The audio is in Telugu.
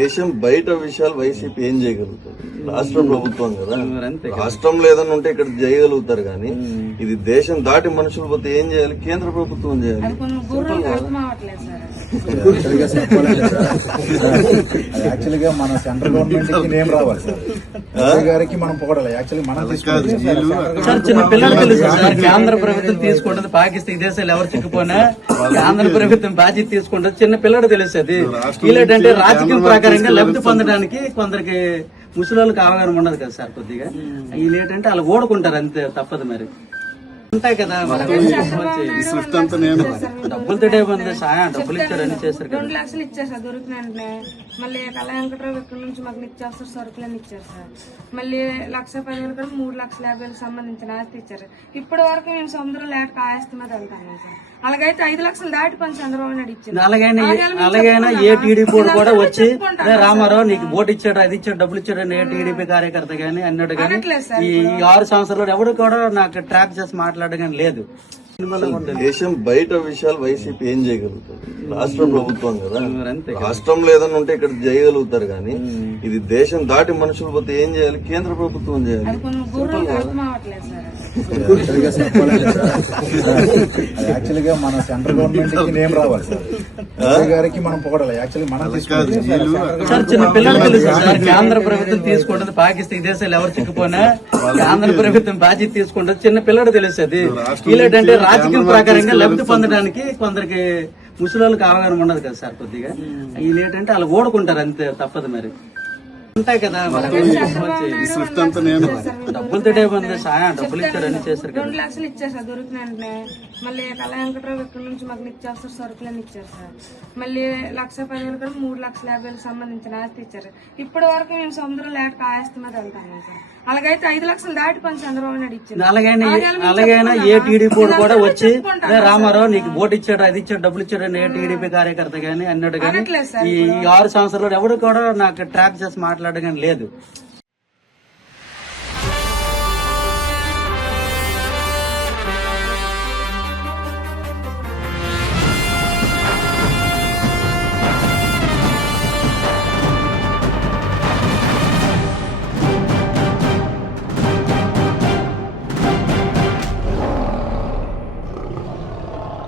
దేశం బయట విషయాలు వైసీపీ ఏం చేయగలుగుతారు? రాష్ట్ర ప్రభుత్వం కదా, రాష్ట్రంలో ఏదన్నా ఉంటే ఇక్కడ చేయగలుగుతారు కానీ ఇది దేశం దాటి మనుషులు పోతే ఏం చేయాలి? కేంద్ర ప్రభుత్వం చేయాలి. యాక్చువల్ గా మన సెంట్రల్ గవర్నమెంట్ కి నేమ్ రావాలి సార్, మోదీ గారికి మనం పొగడాలి. యాక్చువల్లీ మనం సార్ చిన్న పిల్లలు తెలుసు సార్, కేంద్ర ప్రభుత్వం తీసుకుంటుంది పాకిస్తాన్ దేశాలు ఎవరు చిక్కుపోయినా కేంద్ర ప్రభుత్వం బాధ్యత తీసుకుంటుంది. చిన్న పిల్లడు తెలుస్తుంది. వీళ్ళంటే రాజకీయం ప్రకారంగా లబ్ధి పొందడానికి కొందరికి ముసలి అవగాహన ఉండదు కదా సార్. కొద్దిగా వీళ్ళేంటంటే వాళ్ళు ఓడుకుంటారు, అంతే, తప్పదు. మరి ఉంటాయి కదా డబ్బులతో ఉంది సాయం, డబ్బులు ఇచ్చారు అన్ని చేస్తారు. 2 లక్షలు ఇచ్చారు సార్ దొరికినంటే. మళ్ళీ కళ వెంకటరావు ఇక్కడ నుంచి మాకు నిత్యావసర సరుకులని ఇచ్చారు సార్. మళ్ళీ 1,10,000 కూడా 3,50,000 సంబంధించిన ఆస్తి ఇచ్చారు. ఇప్పటి వరకు మేము సముద్రం లేక ఆస్తి మీద వెళ్తాము సార్. అలాగైతే 5 లక్షలు దాటి పని చంద్రబాబు నాయుడు ఇచ్చారు. అలాగైనా ఏ టీడీపీ కూడా వచ్చి రామారావు నీకు ఓటు ఇచ్చాడు, అది ఇచ్చాడు, డబ్బులు ఇచ్చాడు అని ఏ టీడీపీ కార్యకర్త గానీ అన్నాడు. కానీ ఈ 6 సంవత్సరాలు ఎవరు కూడా నాకు ట్రాక్ చేసి మాట్లాడగానే లేదు. దేశం బయట విషయాలు వైసీపీ ఏం చేయగలుగుతారు? రాష్ట్ర ప్రభుత్వం కదా, రాష్ట్రంలో ఏదన్నా ఉంటే ఇక్కడ చేయగలుగుతారు కానీ ఇది దేశం దాటి మనుషులు పోతే ఏం చేయాలి? కేంద్ర ప్రభుత్వం చేయాలి. యాక్చువల్ గా మన సెంట్రల్ గవర్నమెంట్ కి నేమ్ రావాలి సార్, మోదీ గారికి మనం పొగడాలి. యాక్చువల్లీ మనం సార్ చిన్న పిల్లలు తెలుసు సార్, కేంద్ర ప్రభుత్వం తీసుకుంటుంది పాకిస్తాన్ దేశాలు ఎవరు చిక్కుపోయినా కేంద్ర ప్రభుత్వం బాధ్యత తీసుకుంటుంది. చిన్న పిల్లడు తెలుస్తుంది. వీళ్ళంటే రాజకీయం ప్రకారంగా లబ్ధి పొందడానికి కొందరికి ముసలి అవగాహన ఉండదు కదా సార్. కొద్దిగా వీళ్ళేంటంటే వాళ్ళు ఓడుకుంటారు, అంతే, తప్పదు. మరి ఉంటాయి కదా డబ్బులతో ఉంది సాయం, డబ్బులు ఇచ్చారు అన్ని చేస్తారు. 2 లక్షలు ఇచ్చారు సార్ దొరికినంటే. మళ్ళీ కళ వెంకటరావు ఇక్కడ నుంచి మాకు నిత్యావసర సరుకులని ఇచ్చారు సార్. మళ్ళీ 1,10,000 కూడా 3,50,000 సంబంధించిన ఆస్తి ఇచ్చారు. ఇప్పటి వరకు మేము సముద్రం లేక ఆస్తి మీద వెళ్తాము సార్. అలాగైతే 5 లక్షలు దాటి పని చంద్రబాబు నాయుడు ఇచ్చారు. అలాగైనా ఏ టీడీపీ కూడా వచ్చి రామారావు నీకు ఓటు ఇచ్చాడు, అది ఇచ్చాడు, డబ్బులు ఇచ్చాడు అని ఏ టీడీపీ కార్యకర్త గానీ అన్నాడు. కానీ ఈ 6 సంవత్సరాలు ఎవరు కూడా నాకు ట్రాక్ చేసి మాట్లాడగానే లేదు.